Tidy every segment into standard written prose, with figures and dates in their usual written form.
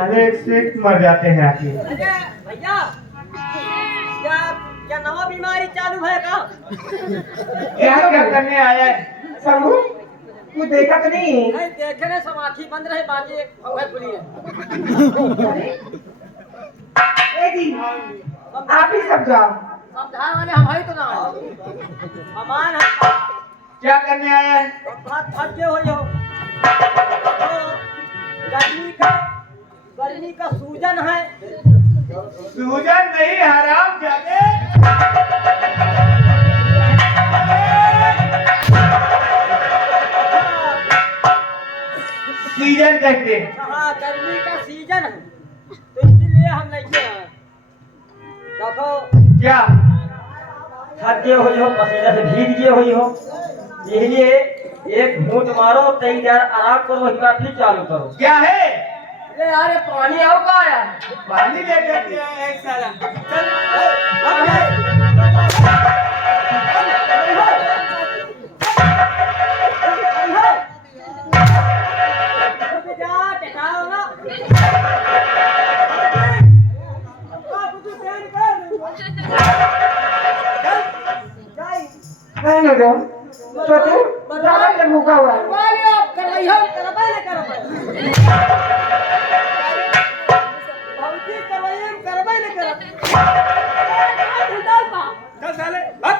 अरे एक मर जाते हैं आखिर। अरे भैया क्या क्या नवा बीमारी चालू है का? क्या करने आया है शंभू? तू देखा तो नहीं? नहीं देखे ने सब आँखी बंद रहे बाकी एक हवा खुली है। ए जी आप ही सब जाओ। समझाने वाले हम ही तो ना हमान है। क्या करने आया है? बात थके हो यो गर्मी का सूजन है। सूजन नहीं हराम जाने। सीजन कहते हैं। हाँ गर्मी का सीजन है तो इसीलिए हम नहीं आए। देखो क्या थके हुई हो पसीने से भीग गए हुई हो इसलिए एक घूंट मारो कई देर आराम करो उसके बाद फिर चालू करो। क्या है? अरे यार पानी आओ का आया पानी लेके आते हैं एक साला। चल नहीं दो छोटे बता ले मुका हुआ वाले आप कर रही हो करबा ले करबा बहुत ही करवाइए करबा ले करबा डाल पा चल साले हट।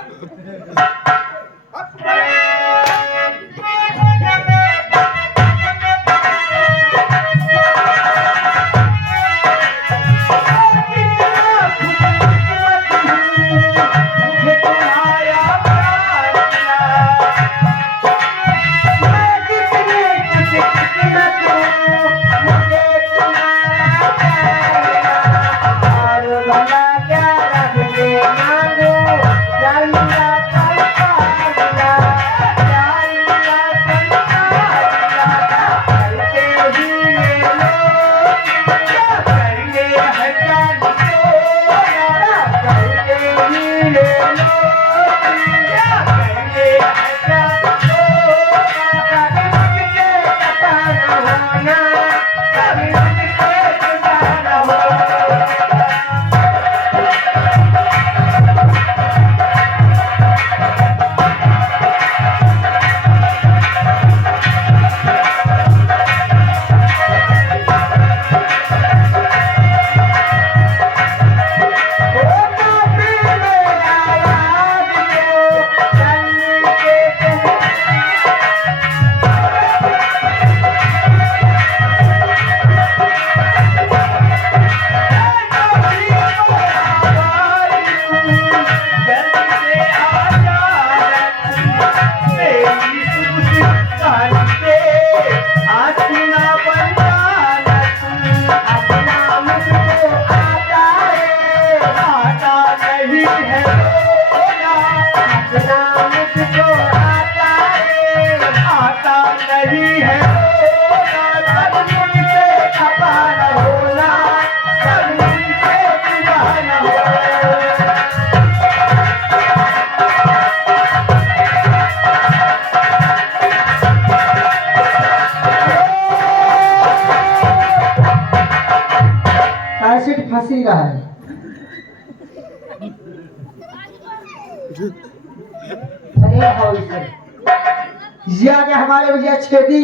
फंसी रहा है। अरे जाके हमारे भैया छेदी